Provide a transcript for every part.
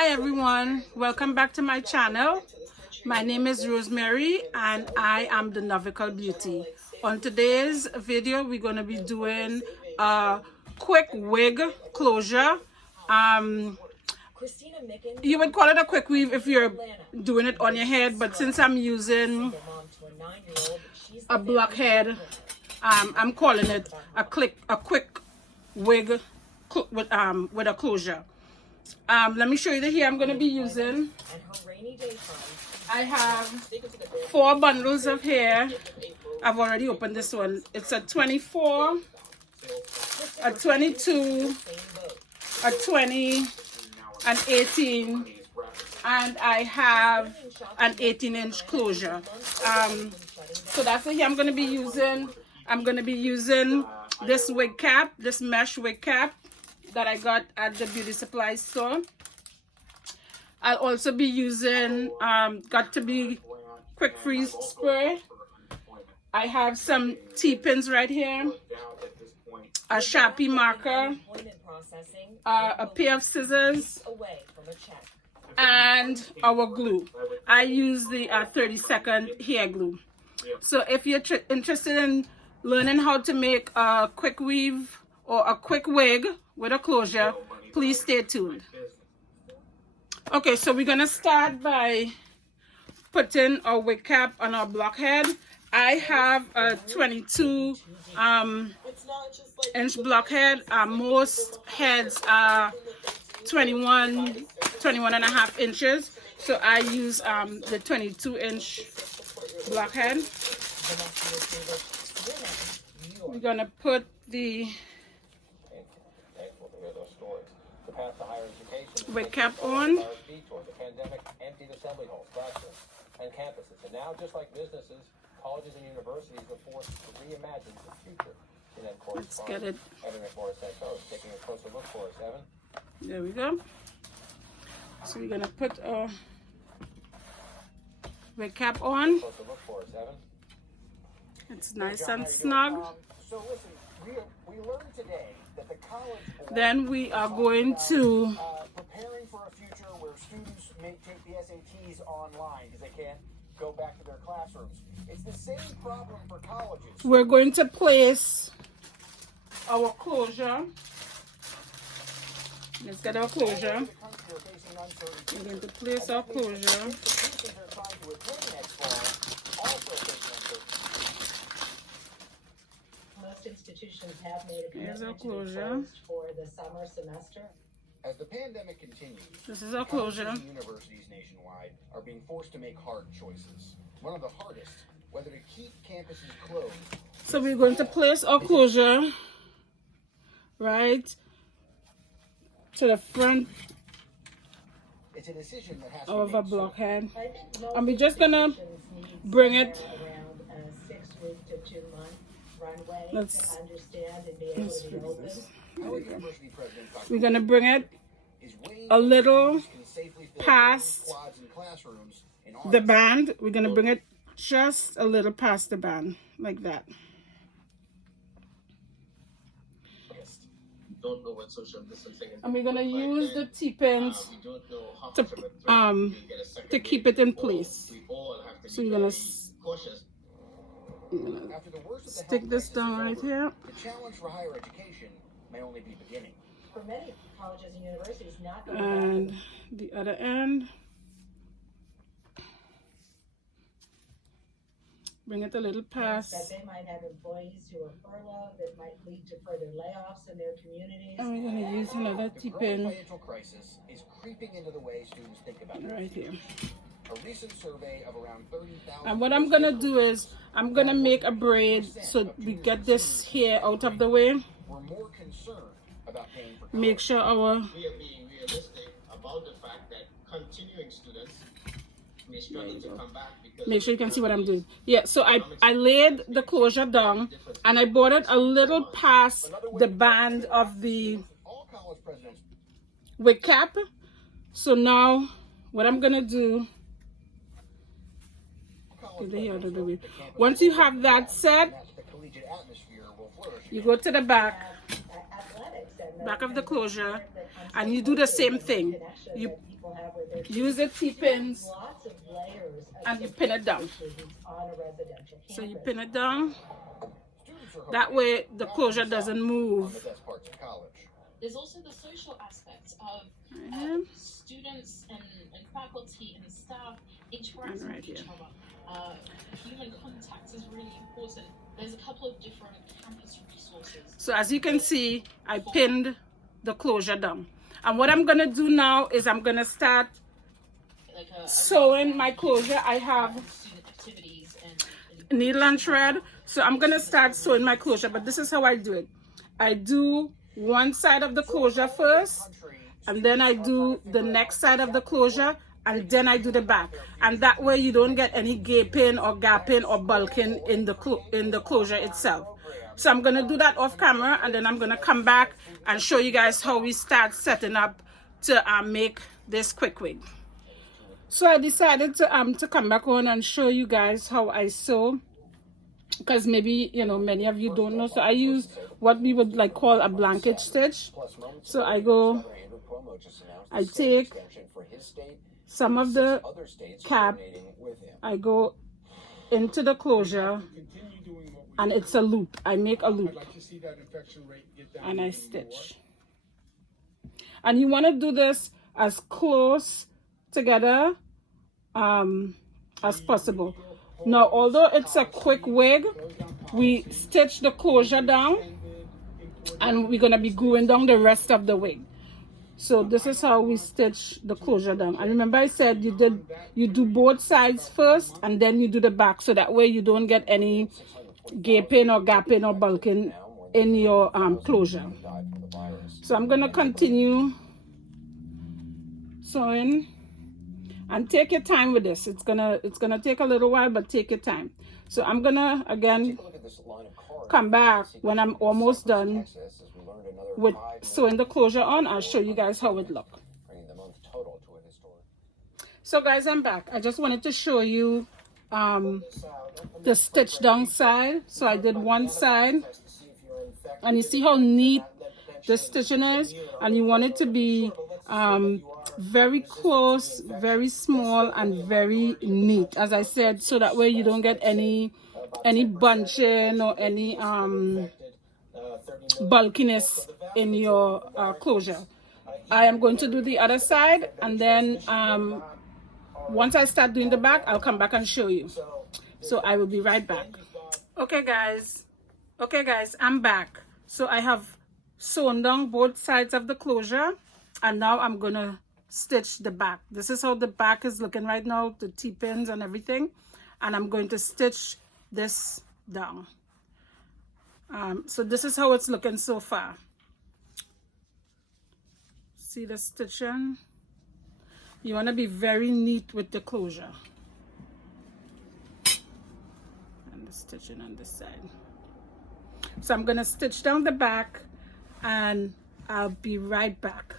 Hi everyone, welcome back to my channel. My name is Rosemary and I am the Navical Beauty. On today's video we're going to be doing a quick wig closure. You would call it a quick weave if you're doing it on your head, but since I'm using a blockhead, I'm calling it a quick wig with a closure. Let me show you the hair I'm going to be using. I have 4 bundles of hair. I've already opened this one. It's a 24, a 22, a 20, an 18, and I have an 18-inch closure. So that's the hair I'm going to be using. I'm going to be using this wig cap, this mesh wig cap that I got at the beauty supply store. I'll also be using Got to Be Quick Freeze spray. I have some T-pins right here, a Sharpie marker, a pair of scissors, and our glue. I use the 30-second hair glue. So if you're interested in learning how to make a quick weave or a quick wig with a closure, please stay tuned. Okay, so we're gonna start by putting our wig cap on our blockhead. I have a 22 inch blockhead. Most heads are 21 and a half inches. So I use the 22 inch blockhead. We're gonna put the wig cap on. And campuses. And now, just like businesses, colleges and universities are forced to reimagine the future. Let's get it. Evan McMorris taking a closer look for us. Evan? There we go. So we're gonna put our wig cap on. Closer look for us, Evan. It's nice and snug. So listen, we learned today that the college Then we are going to preparing for a future where students may take the SATs online because they can't go back to their classrooms. It's the same problem for colleges. we're going to place our closure. Let's get our closure. We're going to place our closure. Most institutions have made a Here's our commitment to be closure. closed for the summer semester. As the pandemic continues, This is our closure. colleges and universities nationwide are being forced to make hard choices. One of the hardest, whether to keep campuses closed. So we're going to place our closure right to the front It's a decision that has to of be a made blockhead. I think most And we're just gonna institutions need bring it. somewhere around a 6-week to 2-month runway Let's- to understand and be able Let's to be fix open. this. Our university president, Dr. We're gonna bring it is weighing a little students can safely fill past quads in classrooms in the August. band. We're gonna bring it just a little past the band, like that. Don't know what social distancing is. And we're gonna use the T-pins We don't know how to much of a threat um we'll get a second to wave. keep it in We all- place. We all have to So be you're gonna very cautious. After the worst of the stick health this crisis down is right over, here. the challenge for higher education may only be beginning. For many colleges and universities, not going back And the other end. Bring it a little that past. they might have employees who are furloughed that might lead to further layoffs in their communities. And we're gonna use another The growing T-pin financial crisis is creeping into the way students think about it. right here. A recent survey of around 30,000. And what I'm gonna do is I'm gonna make a braid so we get this hair out of the way. We're more concerned about paying for Make college. sure our We are being realistic about the fact that continuing students may struggle to come back because make sure you can see what I'm doing. Yeah, so I laid the closure down and I brought it a little past the band of the All college presidents wig cap. So now what I'm gonna do, get the hair out of the way. Once you have that set, the collegiate atmosphere will flourish. you go to the back Athletics and back of the closure, and you do the same thing. You use the T-pins Lots of layers of and you pin it down. on a residential So you campus. pin it down. Students are hoping That way the closure doesn't on move. the best parts of college. There's also the social aspects of Mhm. students and faculty and staff interacting right with each here. other. Human contact is really important. There's a couple of different campus resources. So as you can see, I pinned the closure down. And what I'm gonna do now is I'm gonna start Like sewing my closure. I have student activities and needle and thread. So I'm gonna start sewing my closure, but this is how I do it. I do one side of the closure first, and then I do the next side of the closure, and then I do the back. And that way you don't get any gaping or gapping or bulking in the closure itself. So I'm gonna do that off camera, and then I'm gonna come back and show you guys how we start setting up to make this quick wig. So I decided to come back on and show you guys how I sew, because maybe many of you don't know. So I use what we would like call a blanket stitch. So I take some of the cap, I go into the closure, and it's a loop. I make a loop and I stitch. And you want to do this as close together as possible. Now, although it's a quick wig, we stitch the closure down, and we're gonna be gluing down the rest of the wig. So this is how we stitch the closure down. And remember I said you do both sides first, and then you do the back, so that way you don't get any gaping or gapping or bulking in your closure. So I'm gonna continue sewing, and take your time with this. It's gonna take a little while, but take your time. So I'm gonna again come back when I'm almost done with sewing the closure on. I'll show you guys how it looks. So guys, I'm back. I just wanted to show you the stitch down side. So I did one side, and you see how neat the stitching is, and you want it to be very close, very small, and very neat, as I said, so that way you don't get any bunching or any bulkiness in your closure. I am going to do the other side, and then once I start doing the back, I'll come back and show you. So I will be right back. Okay guys, I'm back. So I have sewn down both sides of the closure, and now I'm gonna stitch the back. This is how the back is looking right now, the T-pins and everything, and I'm going to stitch this down. So this is how it's looking so far. See the stitching? You want to be very neat with the closure and the stitching on this side. So I'm gonna stitch down the back, and I'll be right back.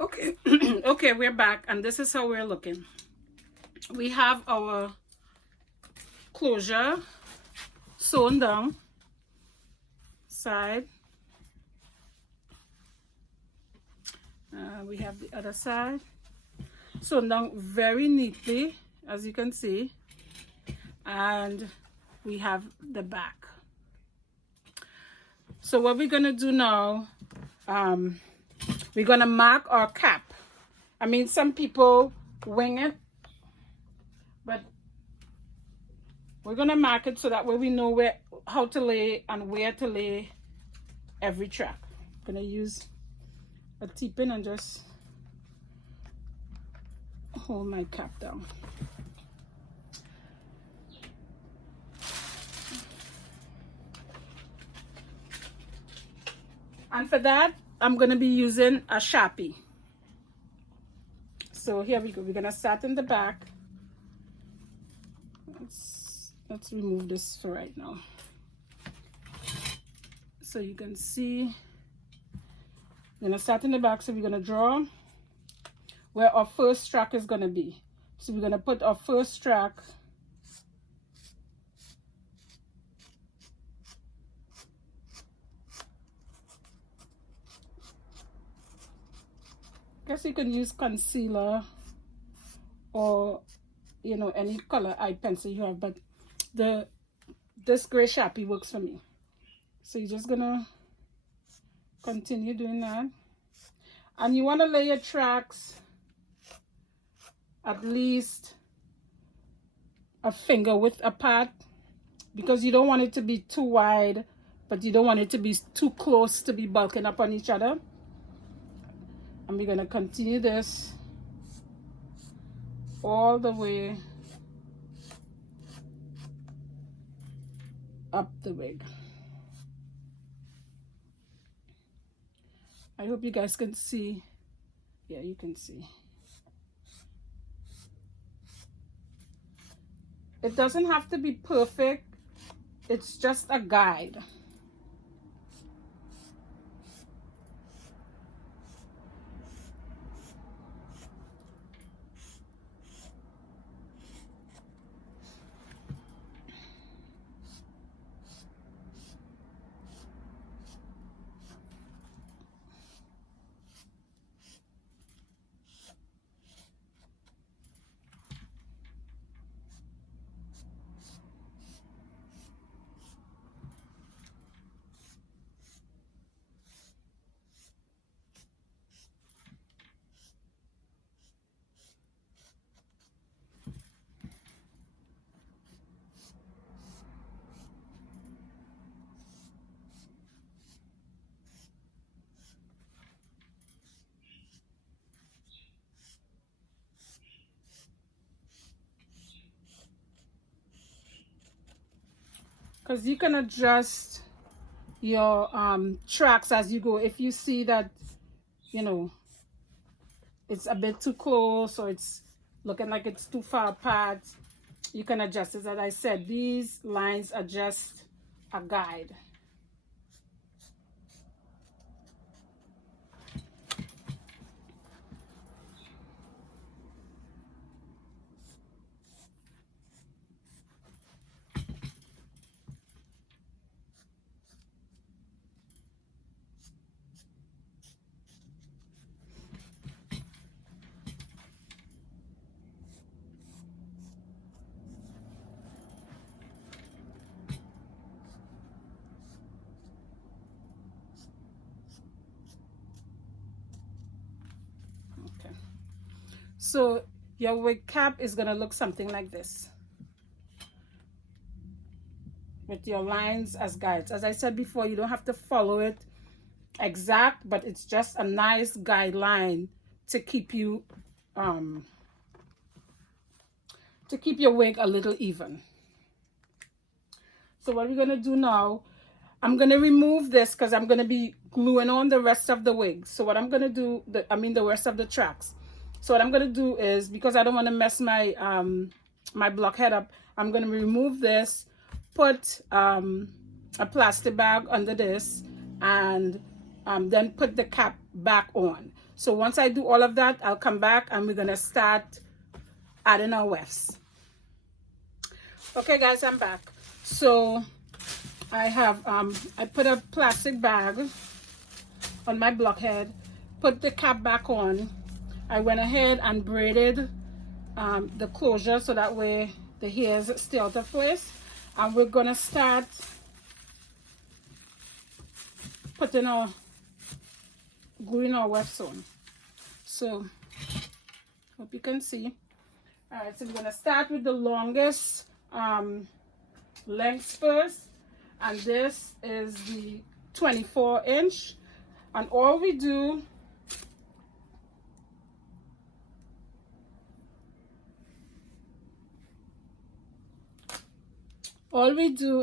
Okay, okay, we're back, and this is how we're looking. We have our closure sewn down side. We have the other side sewn down very neatly, as you can see, and we have the back. So what we're gonna do now, we're gonna mark our cap. I mean, some people wing it, but we're gonna mark it so that way we know how to lay and where to lay every track. I'm gonna use a T-pin and just hold my cap down. And for that, I'm gonna be using a Sharpie. So here we go. We're gonna start in the back. Let's remove this for right now. So you can see, we're gonna start in the back. So we're gonna draw where our first track is gonna be. So we're gonna put our first track guess you can use concealer or, you know, any color eye pencil you have, but this gray Sharpie works for me. So you're just gonna continue doing that. And you want to lay your tracks at least a finger width apart, because you don't want it to be too wide, but you don't want it to be too close to be bulking up on each other. And we're going to continue this all the way up the wig. I hope you guys can see. Yeah, you can see. It doesn't have to be perfect. It's just a guide. Because you can adjust your tracks as you go. If you see that, you know, it's a bit too close or it's looking like it's too far apart, you can adjust it. As I said, these lines are just a guide. So your wig cap is going to look something like this, with your lines as guides. As I said before, you don't have to follow it exact, but it's just a nice guideline to keep you your wig a little even. So what we're going to do now, I'm going to remove this because I'm going to be gluing on the rest of the wig. So what I'm going to do, the rest of the tracks. So what I'm going to do is, because I don't want to mess my my blockhead up, I'm going to remove this, put a plastic bag under this, and then put the cap back on. So once I do all of that, I'll come back and we're going to start adding our wefts. Okay guys, I'm back. So I have I put a plastic bag on my blockhead, put the cap back on. I went ahead and braided the closure so that way the hairs stay out of place. And we're gonna start putting our gluing our wefts on. So hope you can see. All right, so we're gonna start with the longest length first, and this is the 24-inch. And all we do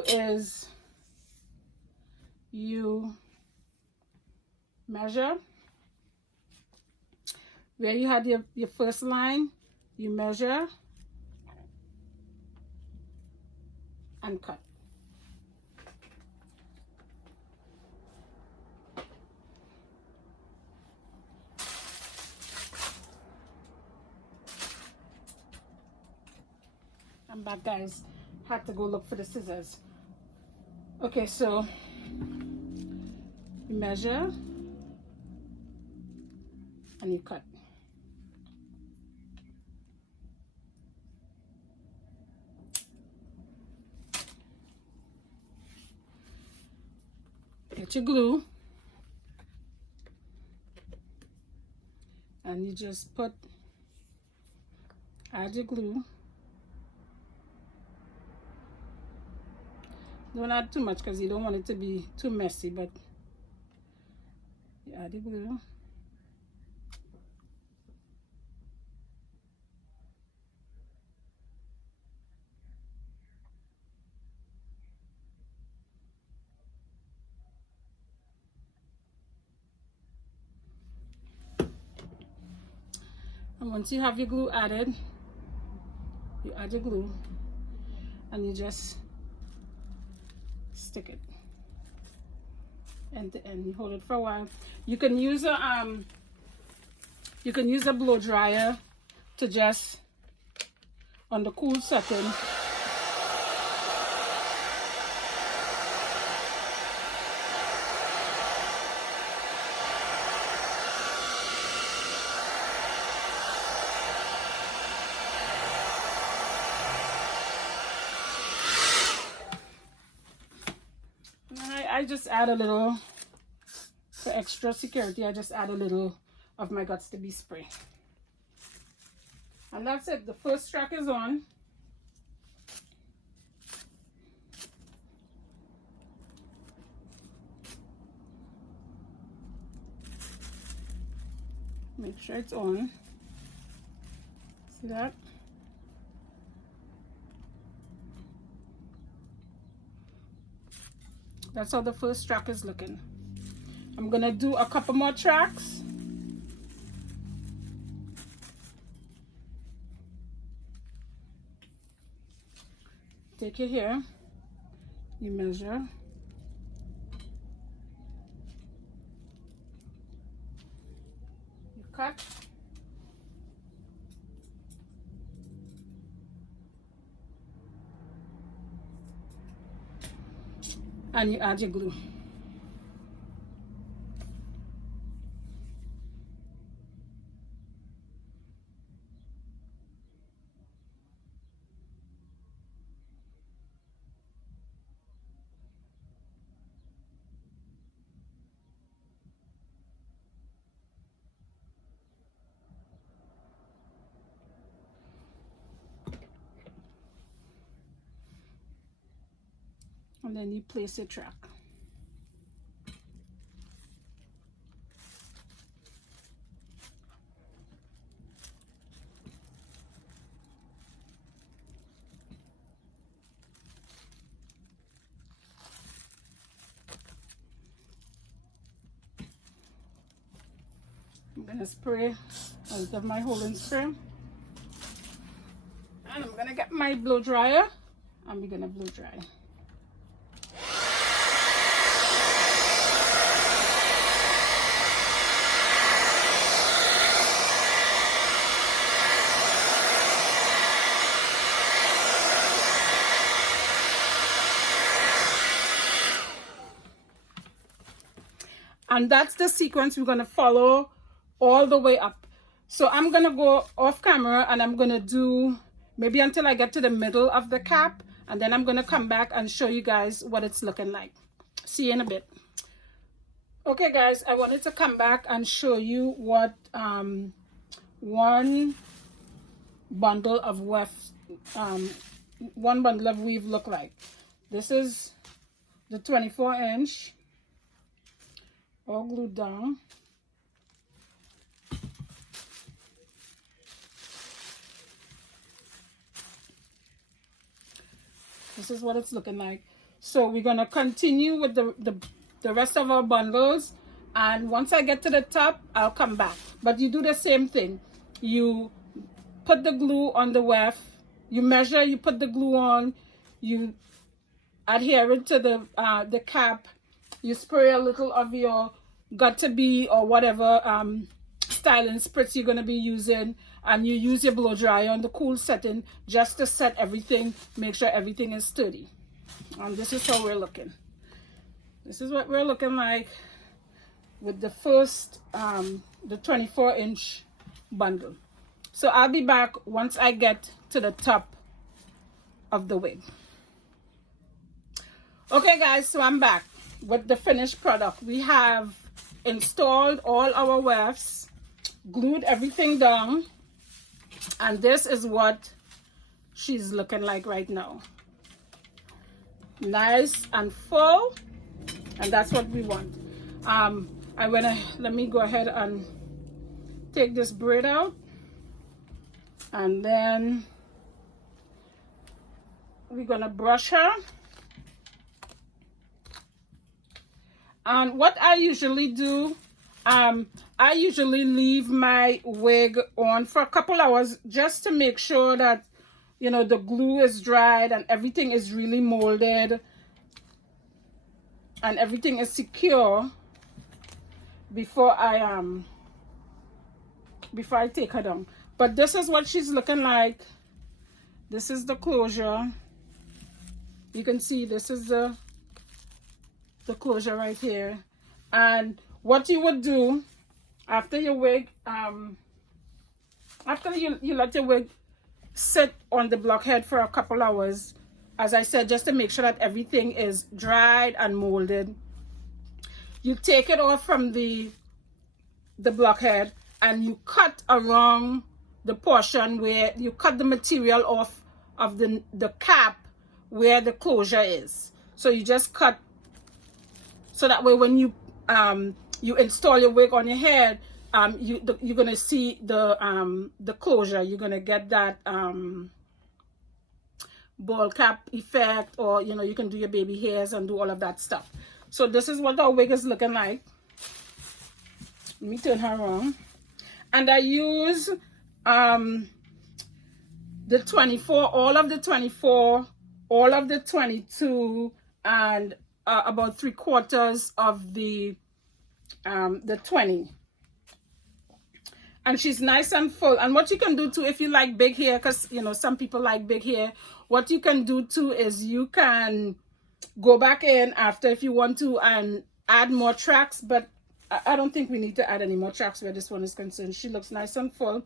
is you measure where you had your first line, you measure and cut. I'm back, guys. Had to go look for the scissors. Okay, so you measure and you cut. Get your glue. And you just add your glue. Don't add too much because you don't want it to be too messy, but you add the glue. And once you have your glue added, you add your glue and you just stick it end to end. You hold it for a while. You can use a blow dryer to just on the cool setting. I just add a little, for extra security, I just add a little of my Guts to Be spray. And that's it. The first track is on. Make sure it's on. See that? That's how the first track is looking. I'm gonna do a couple more tracks. Take it here, you measure. You cut. And you add your glue. And then you place your track. I'm gonna spray out of my holding spray. And I'm gonna get my blow dryer and we're gonna blow dry. And that's the sequence we're going to follow all the way up. So I'm going to go off camera and I'm going to do maybe until I get to the middle of the cap. And then I'm going to come back and show you guys what it's looking like. See you in a bit. Okay, guys, I wanted to come back and show you what one bundle of weave look like. This is the 24-inch. All glued down. This is what it's looking like. So we're gonna continue with the rest of our bundles, and once I get to the top, I'll come back. But you do the same thing. You put the glue on the weft. You measure. You put the glue on. You adhere it to the cap. You spray a little of your Got to Be or whatever styling spritz you're going to be using, and you use your blow dryer on the cool setting just to set everything, make sure everything is sturdy. And this is how we're looking. This is what we're looking like with the first, the 24-inch bundle. So I'll be back once I get to the top of the wig. Okay, guys, so I'm back. with the finished product. We have installed all our wefts, glued everything down, and this is what she's looking like right now. Nice and full, and that's what we want. Let me go ahead and take this braid out, and then we're gonna brush her. And what I usually do, I usually leave my wig on for a couple hours just to make sure that, you know, the glue is dried and everything is really molded and everything is secure before I take her down. But this is what she's looking like. This is the closure. You can see this is the closure right here. And what you would do after your wig, after you let your wig sit on the blockhead for a couple hours, as I said, just to make sure that everything is dried and molded, you take it off from the blockhead and you cut around the portion where you cut the material off of the cap where the closure is. So you just cut, so that way when you install your wig on your head, you're gonna see the closure. You're gonna get that ball cap effect, or you know, you can do your baby hairs and do all of that stuff. So this is what our wig is looking like. Let me turn her around, and I use the 24, all of the 24, all of the 22, and about 3/4 of the 20. And she's nice and full. And what you can do too, if you like big hair, because you know some people like big hair, what you can do too is you can go back in after if you want to and add more tracks. But I don't think we need to add any more tracks where this one is concerned. She looks nice and full.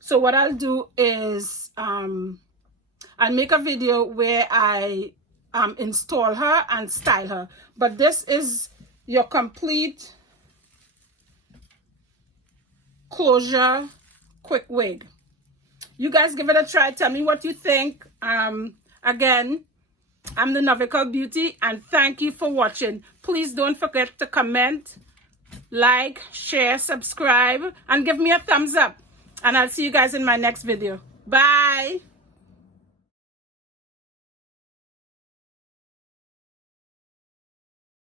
So what I'll do is I'll make a video where I install her and style her. But this is your complete closure quick wig. You guys give it a try. Tell me what you think. Again, I'm the Novical Beauty, and thank you for watching. Please don't forget to comment, like, share, subscribe, and give me a thumbs up. And I'll see you guys in my next video. Bye.